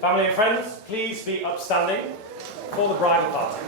Family and friends, please be upstanding for the bridal party.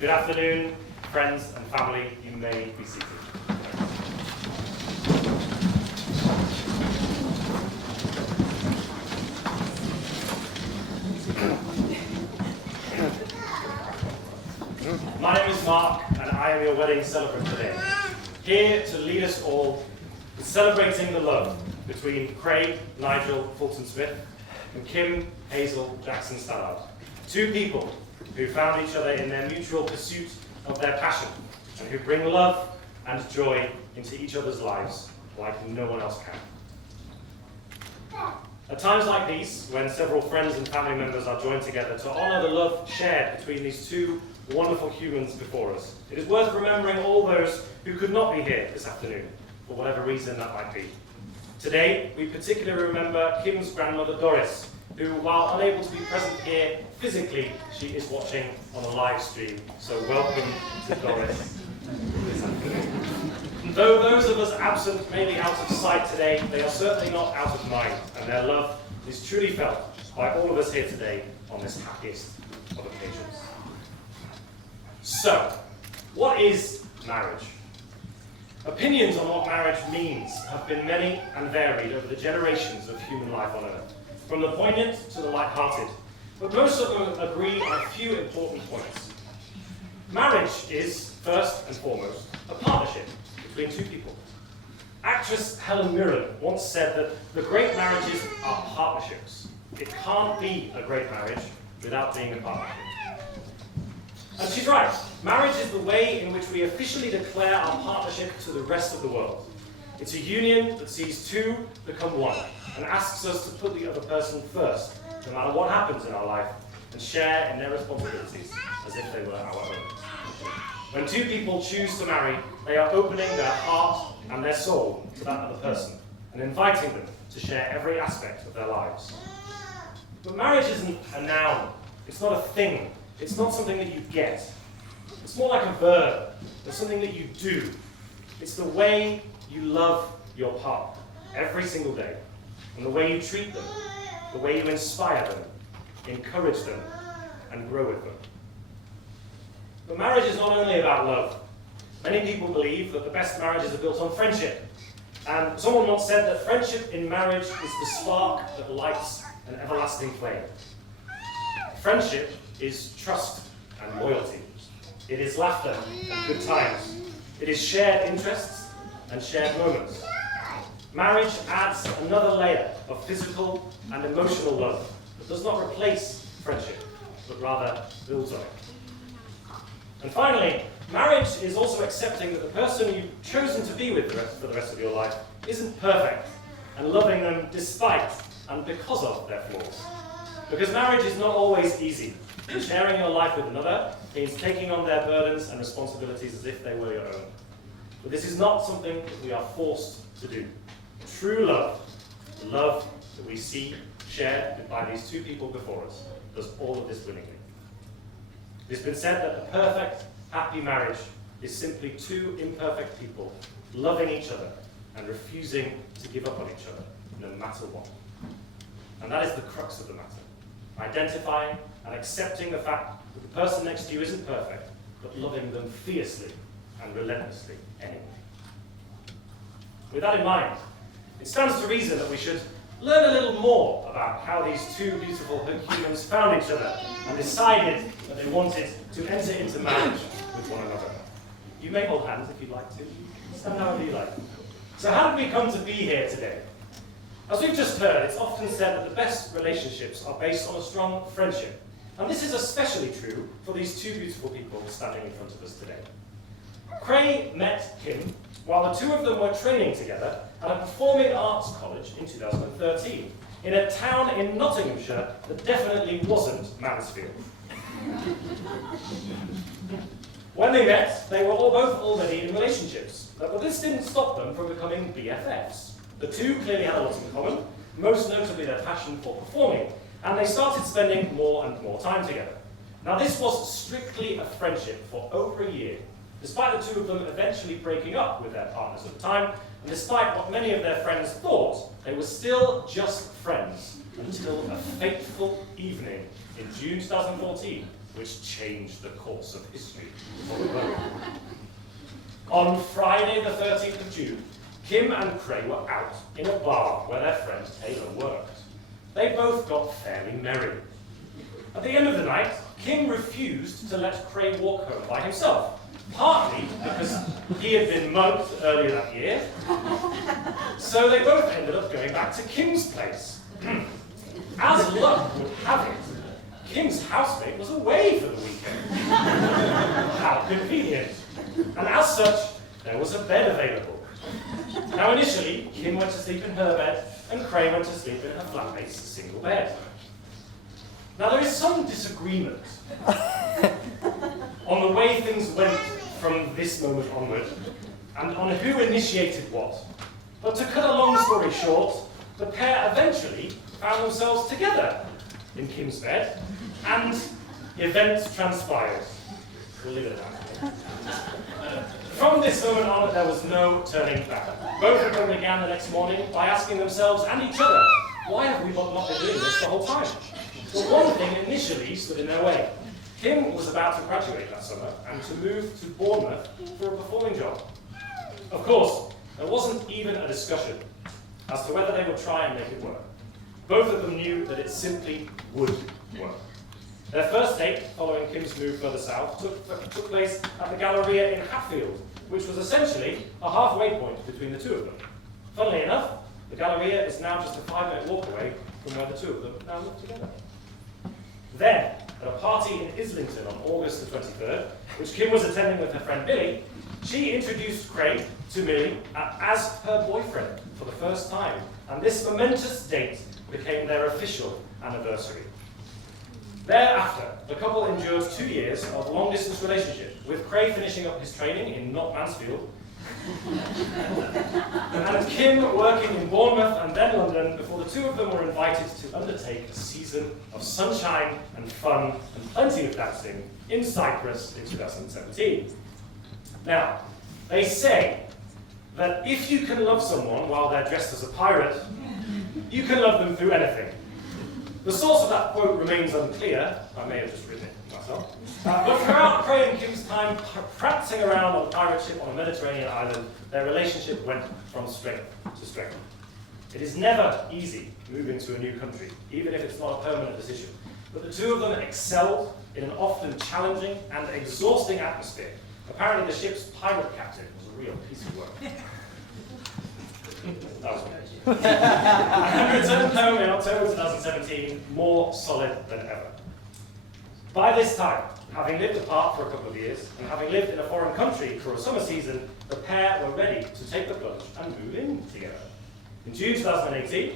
Good afternoon, friends and family. You may be seated. My name is Mark, and I am your wedding celebrant today, here to lead us all in celebrating the love between Craig Nigel Fulton Smith and Kim Hazel Jackson Stallard, two people who found each other in their mutual pursuit of their passion, and who bring love and joy into each other's lives like no one else can. At times like these, when several friends and family members are joined together to honour the love shared between these two wonderful humans before us, it is worth remembering all those who could not be here this afternoon, for whatever reason that might be. Today, we particularly remember Kim's grandmother Doris, who, while unable to be present here physically, she is watching on a live stream. So welcome to Doris this afternoon. And though those of us absent may be out of sight today, they are certainly not out of mind, and their love is truly felt by all of us here today on this happiest of occasions. So, what is marriage? Opinions on what marriage means have been many and varied over the generations of human life on earth, from the poignant to the light-hearted, but most of them agree on a few important points. Marriage is, first and foremost, a partnership between two people. Actress Helen Mirren once said that the great marriages are partnerships. It can't be a great marriage without being a partnership. And she's right. Marriage is the way in which we officially declare our partnership to the rest of the world. It's a union that sees two become one and asks us to put the other person first, no matter what happens in our life, and share in their responsibilities as if they were our own. When two people choose to marry, they are opening their heart and their soul to that other person and inviting them to share every aspect of their lives. But marriage isn't a noun. It's not a thing. It's not something that you get. It's more like a verb. It's something that you do. It's the way you love your partner every single day, and the way you treat them, the way you inspire them, encourage them, and grow with them. But marriage is not only about love. Many people believe that the best marriages are built on friendship. And someone once said that friendship in marriage is the spark that lights an everlasting flame. Friendship is trust and loyalty. It is laughter and good times. It is shared interests and shared moments. Marriage adds another layer of physical and emotional love that does not replace friendship, but rather builds on it. And finally, marriage is also accepting that the person you've chosen to be with for the rest of your life isn't perfect, and loving them despite and because of their flaws. Because marriage is not always easy. Sharing your life with another means taking on their burdens and responsibilities as if they were your own. But this is not something that we are forced to do. True love The love that we see shared by these two people before us does all of this willingly. It's been said that a perfect, happy marriage is simply two imperfect people loving each other and refusing to give up on each other, no matter what. And that is the crux of the matter. Identifying and accepting the fact that the person next to you isn't perfect, but loving them fiercely and relentlessly anyway. With that in mind, it stands to reason that we should learn a little more about how these two beautiful humans found each other and decided that they wanted to enter into marriage with one another. You may hold hands if you'd like to. Stand however you like. So how did we come to be here today? As we've just heard, it's often said that the best relationships are based on a strong friendship. And this is especially true for these two beautiful people standing in front of us today. Cray met Kim while the two of them were training together at a performing arts college in 2013, in a town in Nottinghamshire that definitely wasn't Mansfield. When they met, they were both already in relationships, but this didn't stop them from becoming BFFs. The two clearly had a lot in common, most notably their passion for performing, and they started spending more and more time together. Now this was strictly a friendship for over a year, despite the two of them eventually breaking up with their partners at the time, and despite what many of their friends thought, they were still just friends until a fateful evening in June 2014, which changed the course of history for the both. On Friday the 13th of June, Kim and Cray were out in a bar where their friend Taylor worked. They both got fairly merry. At the end of the night, Kim refused to let Cray walk home by himself, partly because he had been mugged earlier that year, so they both ended up going back to Kim's place. As luck would have it, Kim's housemate was away for the weekend. How convenient. And as such, there was a bed available. Now initially, Kim went to sleep in her bed, and Cray went to sleep in her flatmate's single bed. Now there is some disagreement on the way things went from this moment onward, and on who initiated what. But to cut a long story short, the pair eventually found themselves together in Kim's bed, and events transpired. We'll leave it at that. From this moment on, there was no turning back. Both of them began the next morning by asking themselves and each other, why have we not been doing this the whole time? Well, one thing initially stood in their way. Kim was about to graduate that summer and to move to Bournemouth for a performing job. Of course, there wasn't even a discussion as to whether they would try and make it work. Both of them knew that it simply would work. Their first date, following Kim's move further south, took place at the Galleria in Hatfield, which was essentially a halfway point between the two of them. Funnily enough, the Galleria is now just a 5-minute walk away from where the two of them now live together. Then, at a party in Islington on August the 23rd, which Kim was attending with her friend Billy, she introduced Craig to Millie as her boyfriend for the first time, and this momentous date became their official anniversary. Thereafter, the couple endured 2 years of long-distance relationship, with Craig finishing up his training in not Mansfield, and Kim working in Bournemouth and then London before the two of them were invited to undertake a season of sunshine and fun and plenty of dancing in Cyprus in 2017. Now, they say that if you can love someone while they're dressed as a pirate, you can love them through anything. The source of that quote remains unclear. I may have just written it myself. But throughout Cray and Kim's time prancing around on a pirate ship on a Mediterranean island, their relationship went from strength to strength. It is never easy moving to a new country, even if it's not a permanent decision. But the two of them excelled in an often challenging and exhausting atmosphere. Apparently the ship's pirate captain was a real piece of work. That was me. And returned home in October 2017, more solid than ever. By this time, having lived apart for a couple of years, and having lived in a foreign country for a summer season, the pair were ready to take the plunge and move in together. In June 2018,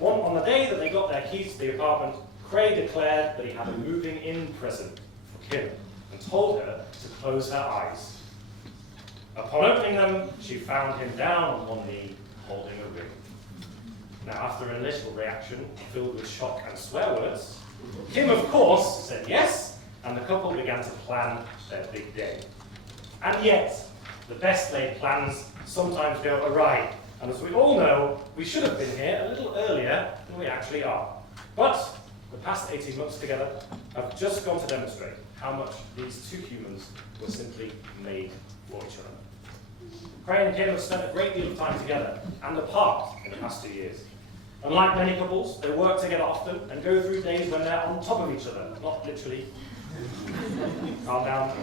on the day that they got their keys to the apartment, Cray declared that he had a moving-in present for Kim, and told her to close her eyes. Upon opening them, she found him down on one knee, holding a ring. Now, after an initial reaction filled with shock and swear words, Kim, of course, said yes, and the couple began to plan their big day. And yet, the best laid plans sometimes go awry, and as we all know, we should have been here a little earlier than we actually are. But the past 18 months together have just gone to demonstrate how much these two humans were simply made for each other. Cray and Kim have spent a great deal of time together and apart in the past 2 years. Unlike many couples, they work together often and go through days when they're on top of each other, not literally, calm down,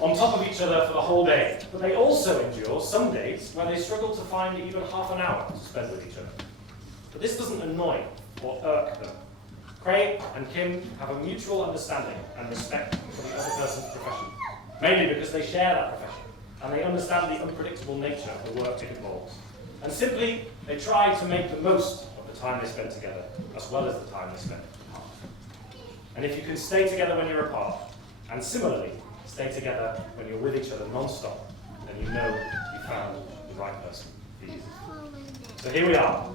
on top of each other for the whole day. But they also endure some days where they struggle to find even half an hour to spend with each other. But this doesn't annoy or irk them. Cray and Kim have a mutual understanding and respect for the other person's profession, mainly because they share that profession and they understand the unpredictable nature of the work it involves. And simply, they try to make the most of the time they spend together, as well as the time they spend apart. And if you can stay together when you're apart, and similarly, stay together when you're with each other non-stop, then you know you found the right person for you. So here we are,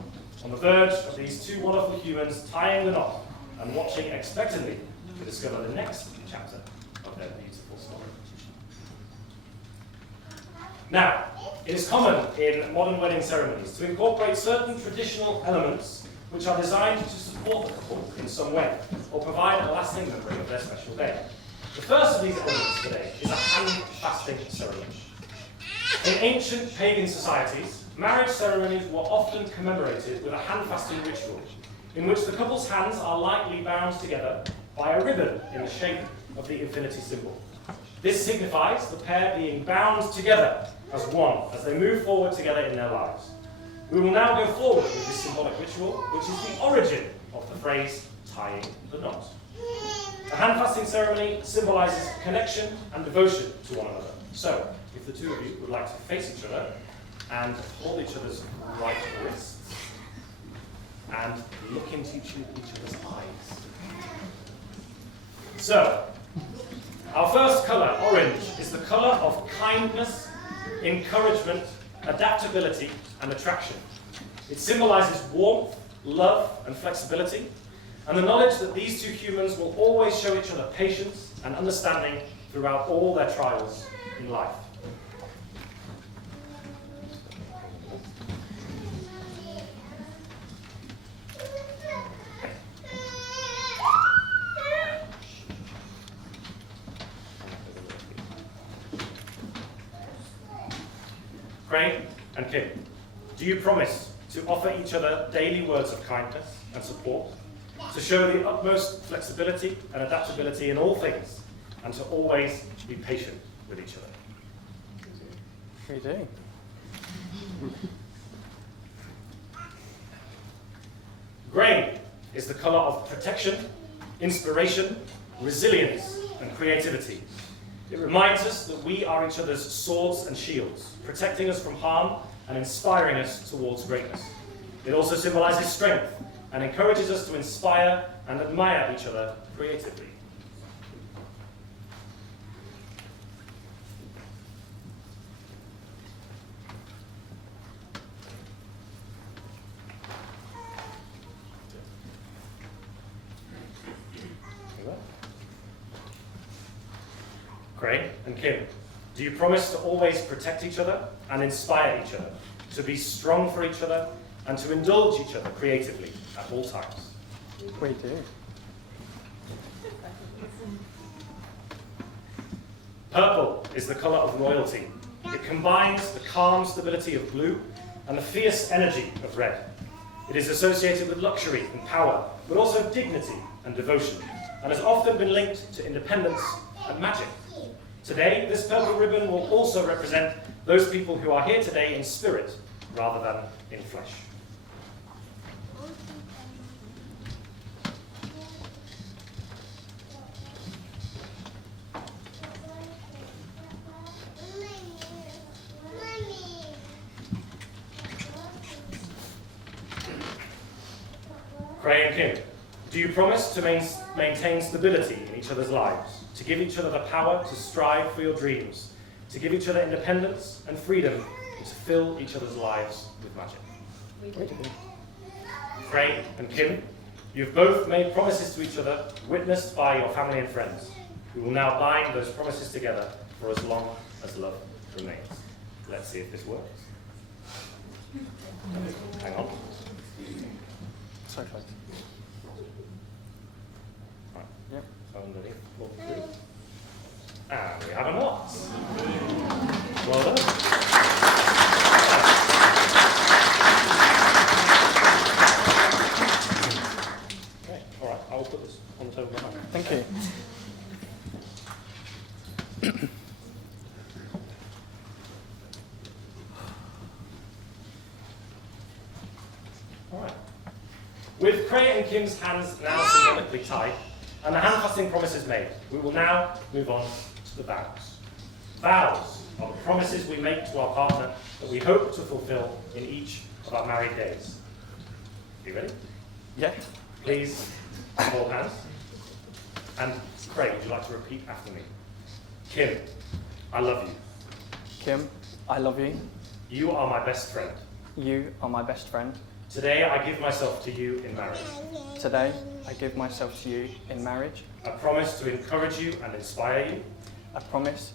on the verge of these two wonderful humans tying the knot and watching expectantly to discover the next chapter of their beautiful story. Now, it is common in modern wedding ceremonies to incorporate certain traditional elements which are designed to support the couple in some way, or provide a lasting memory of their special day. The first of these elements today is a hand-fasting ceremony. In ancient pagan societies, marriage ceremonies were often commemorated with a hand-fasting ritual, in which the couple's hands are lightly bound together by a ribbon in the shape of the infinity symbol. This signifies the pair being bound together as one as they move forward together in their lives. We will now go forward with this symbolic ritual, which is the origin of the phrase tying the knot. The hand-fasting ceremony symbolizes connection and devotion to one another. So, if the two of you would like to face each other and hold each other's right wrists and look into each other's eyes. So, our first colour, orange, is the colour of kindness, encouragement, adaptability, and attraction. It symbolises warmth, love, and flexibility, and the knowledge that these two humans will always show each other patience and understanding throughout all their trials in life. Cray and Kim, do you promise to offer each other daily words of kindness and support, to show the utmost flexibility and adaptability in all things, and to always be patient with each other? We do. Grey is the colour of protection, inspiration, resilience, and creativity. It reminds us that we are each other's swords and shields, protecting us from harm and inspiring us towards greatness. It also symbolises strength and encourages us to inspire and admire each other creatively. Cray and Kim, do you promise to always protect each other and inspire each other, to be strong for each other, and to indulge each other creatively at all times? We do. Purple is the colour of royalty. It combines the calm stability of blue and the fierce energy of red. It is associated with luxury and power, but also dignity and devotion, and has often been linked to independence and magic. Today, this purple ribbon will also represent those people who are here today in spirit rather than in flesh. Cray and Kim, do you promise to maintain stability in each other's lives, to give each other the power to strive for your dreams, to give each other independence and freedom, and to fill each other's lives with magic? We do. Craig and Kim, you've both made promises to each other, witnessed by your family and friends. We will now bind those promises together for as long as love remains. Let's see if this works. Hang on. So close. Right. Yep. Underneath. Look through. And we have a knot. Well done. Okay, all right, I will put this on the table behind. Thank you. All right. With Cray and Kim's hands now symbolically tied, and the hand-fasting promises made, we will now move on to the vows. Vows are the promises we make to our partner that we hope to fulfill in each of our married days. You ready? Yeah. Please hold hands. And Craig, would you like to repeat after me? Kim, I love you. Kim, I love you. You are my best friend. You are my best friend. Today I give myself to you in marriage. Today, I give myself to you in marriage. I promise to encourage you and inspire you, I promise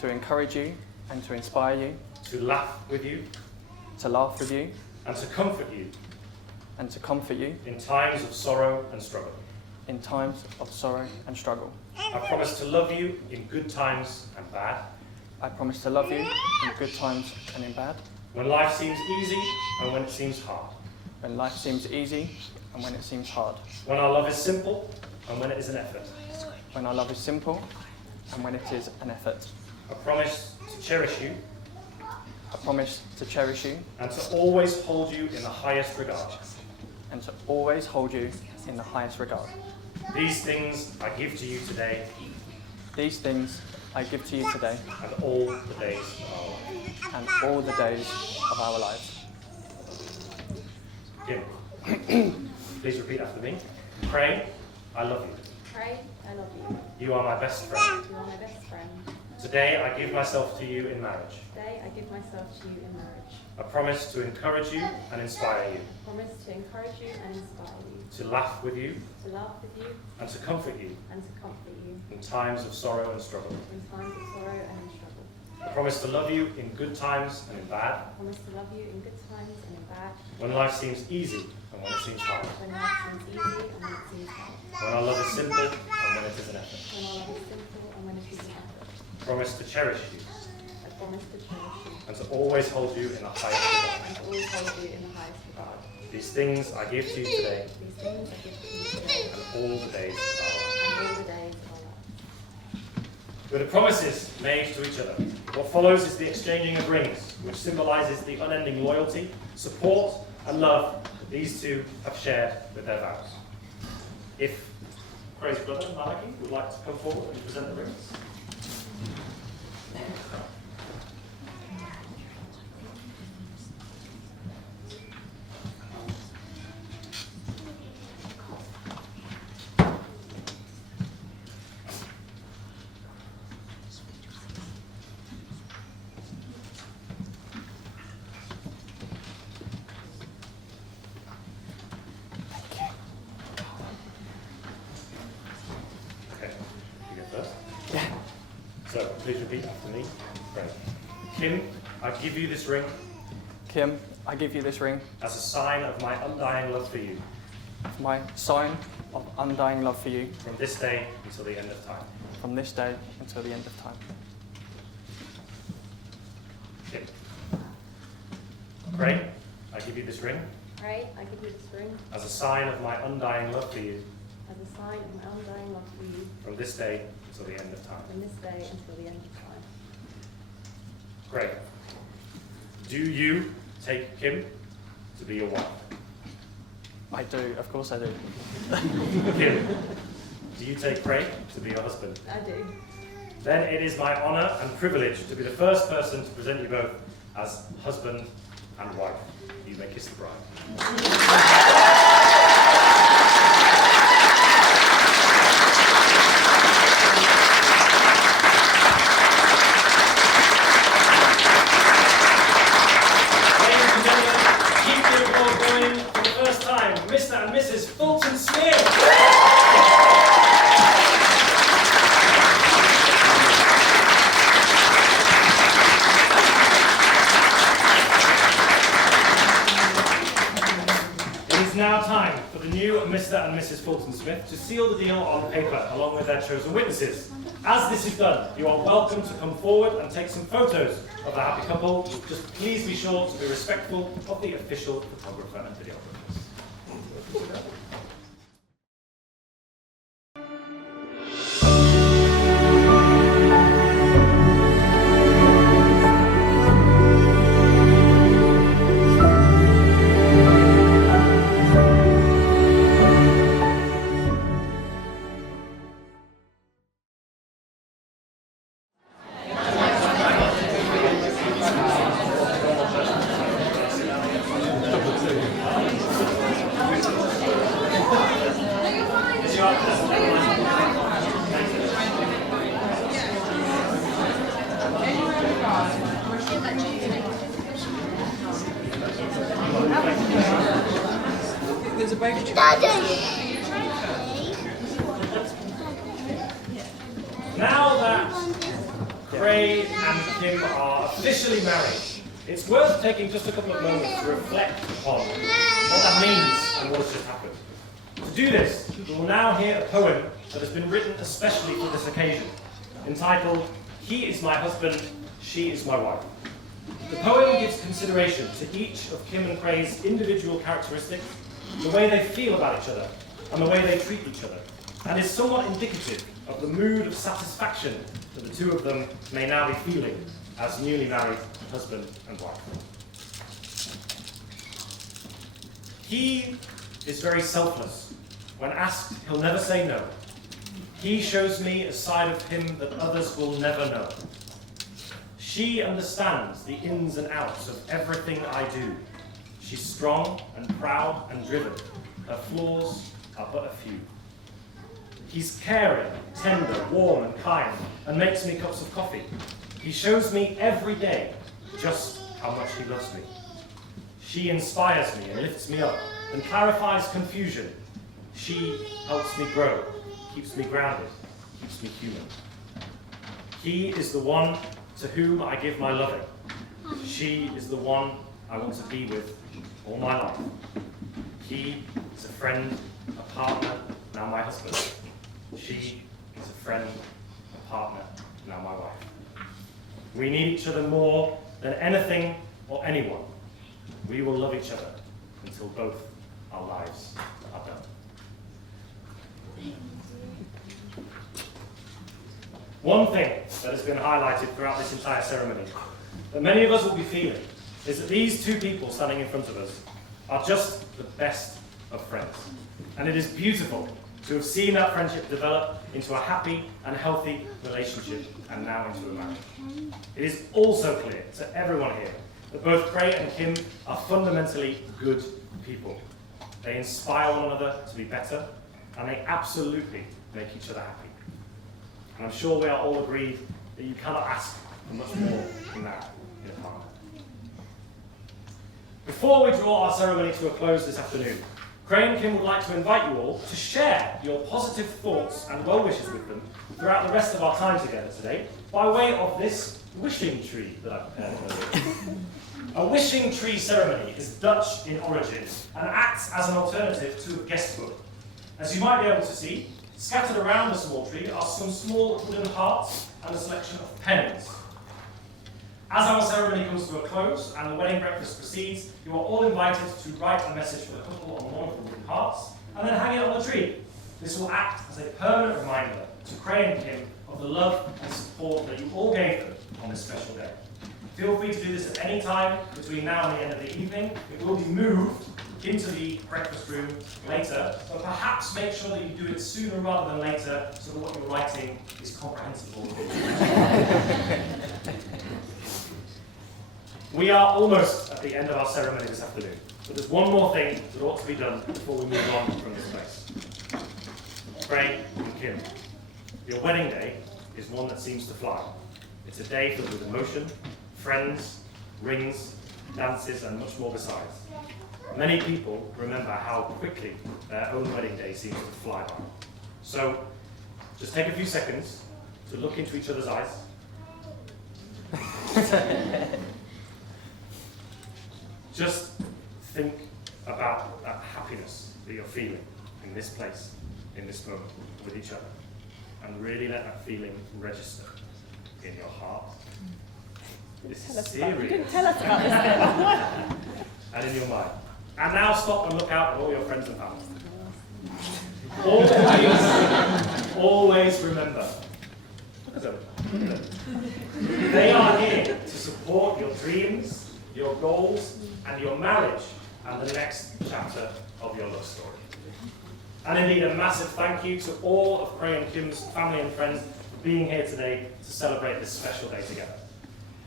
to encourage you and to inspire you, to laugh with you, to laugh with you and to comfort you and to comfort you in times of sorrow and struggle. in times of sorrow and struggle. I promise to love you in good times and bad, I promise to love you in good times and in bad, when life seems easy and when it seems hard, when life seems easy and when it seems hard, when our love is simple and when it is an effort. when our love is simple and when it is an effort. I promise to cherish you I promise to cherish you and to always hold you in the highest regard. and to always hold you in the highest regard. These things I give to you today These things I give to you today and all the days of our life. and all the days of our lives. Kim, please repeat after me. Pray, I love you. Craig, I love you. You are my best friend. You are my best friend. Today I give myself to you in marriage. Today, I give myself to you in marriage. I promise to encourage you and inspire you, I promise to encourage you and inspire you, to laugh with you to laugh with you and to comfort you and to comfort you in times of sorrow and struggle. in times of sorrow and in struggle. I promise to love you in good times and in bad, I promise to love you in good times and in bad, when life seems easy and when it seems hard, when life seems easy and when it seems hard, when our love is simple and when it is an effort. when our love is simple and when it is an effort. I promise to cherish you I promise to cherish you and to always hold you in the highest regard. and to always hold you in the highest regard. These things I give to you today These things I give to you today and all the days of our life. and all the days of our lives. With the promises made to each other, what follows is the exchanging of rings, which symbolises the unending loyalty, support, and love that these two have shared with their vows. If Craig's brother, Malachy, would like to come forward and present the rings. Okay, you go first. Yeah. So please repeat after me. Craig. Kim, I give you this ring Kim, I give you this ring, as a sign of my undying love for you my sign of undying love for you from this day until the end of time. from this day until the end of time. Kim. Craig, I give you this ring Craig, I give you this ring as a sign of my undying love for you as a sign of my undying love for you from this day until the end of time. from this day until the end of time. Craig, do you take Kim to be your wife? I do, of course I do. Kim, do you take Craig to be your husband? I do. Then it is my honour and privilege to be the first person to present you both as husband and wife. You may kiss the bride. Ladies and gentlemen, keep the applause going for the first time. Miss Mr. and Mrs. Fulton Smith. It is now time for the new Mr. and Mrs. Fulton Smith to seal the deal on paper along with their chosen witnesses. As this is done, you are welcome to come forward and take some photos of the happy couple. Just please be sure to be respectful of the official photographer and videographer. Now that Craig and Kim are officially married, it's worth taking just a couple of moments to reflect upon what that means and what has just happened. To do this, we will now hear a poem that has been written especially for this occasion, entitled, "He is my husband, she is my wife." The poem gives consideration to each of Kim and Craig's individual characteristics, the way they feel about each other, and the way they treat each other, and is somewhat indicative of the mood of satisfaction that the two of them may now be feeling as newly married husband and wife. He is very selfless. When asked, he'll never say no. He shows me a side of him that others will never know. She understands the ins and outs of everything I do. She's strong and proud and driven. Her flaws are but a few. He's caring, tender, warm and kind, and makes me cups of coffee. He shows me every day just how much he loves me. She inspires me and lifts me up and clarifies confusion. She helps me grow, keeps me grounded, keeps me human. He is the one to whom I give my loving. She is the one I want to be with all my life. He is a friend, a partner, now my husband. She is a friend, a partner, now my wife. We need each other more than anything or anyone. We will love each other until both our lives are done. One thing that has been highlighted throughout this entire ceremony, that many of us will be feeling, is that these two people standing in front of us are just the best of friends. And it is beautiful to have seen that friendship develop into a happy and healthy relationship and now into a marriage. It is also clear to everyone here that both Craig and Kim are fundamentally good people. They inspire one another to be better, and they absolutely make each other happy. And I'm sure we are all agreed that you cannot ask for much more than that in a partner. Before we draw our ceremony to a close this afternoon, Craig and Kim would like to invite you all to share your positive thoughts and well wishes with them throughout the rest of our time together today by way of this wishing tree that I've prepared for you. A wishing tree ceremony is Dutch in origin and acts as an alternative to a guest book. As you might be able to see, scattered around the small tree are some small wooden hearts and a selection of pens. As our ceremony comes to a close and the wedding breakfast proceeds, you are all invited to write a message for the couple on one of the wooden hearts and then hang it on the tree. This will act as a permanent reminder to Craig and Kim of the love and support that you all gave them on this special day. Feel free to do this at any time between now and the end of the evening. It will be moved into the breakfast room later, but perhaps make sure that you do it sooner rather than later so that what you're writing is comprehensible. We are almost at the end of our ceremony this afternoon, but there's one more thing that ought to be done before we move on from this place. Craig and Kim, your wedding day is one that seems to fly. It's a day filled with emotion, friends, rings, dances, and much more besides. Many people remember how quickly their own wedding day seems to fly by. So, just take a few seconds to look into each other's eyes. Just think about that happiness that you're feeling in this place, in this moment, with each other. And really let that feeling register in your heart. This is serious. You didn't tell us about this bit. And in your mind. And now stop and look out at all your friends and family. Always remember, they are here to support your dreams, your goals, and your marriage, and the next chapter of your love story. And indeed, a massive thank you to all of Cray and Kim's family and friends for being here today to celebrate this special day together.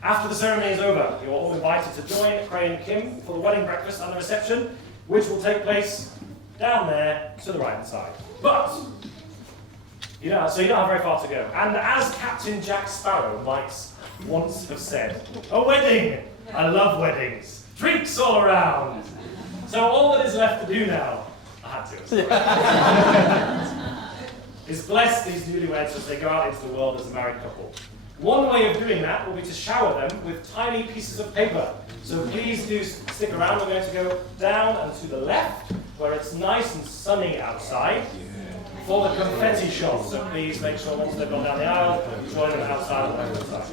After the ceremony is over, you're all invited to join Cray and Kim for the wedding breakfast and the reception, which will take place down there to the right-hand side. But, you don't have very far to go. And as Captain Jack Sparrow might once have said, a wedding! I love weddings. Drinks all around! So all that is left to do now, I had to, is bless these newlyweds as they go out into the world as a married couple. One way of doing that will be to shower them with tiny pieces of paper. So please do stick around. We're going to go down and to the left, where it's nice and sunny outside, for the confetti shot. So please make sure once they've gone down the aisle, join them outside on the other side.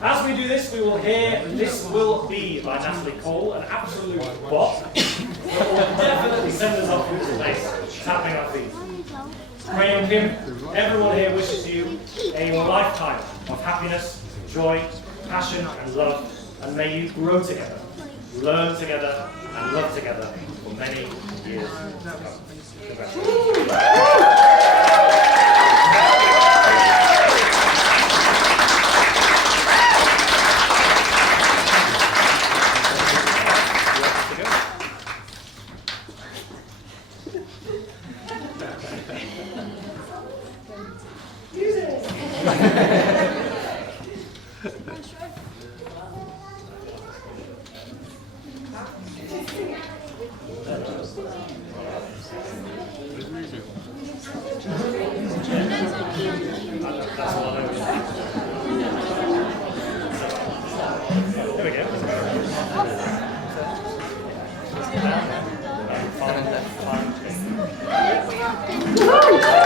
As we do this, we will hear This Will Be by Natalie Cole, an absolute bop that will definitely send us off into place, tapping our feet. Cray and Kim, everyone here wishes you a lifetime of happiness, joy, passion, and love, and may you grow together, learn together, and love together for many years to come. Congratulations. There we go.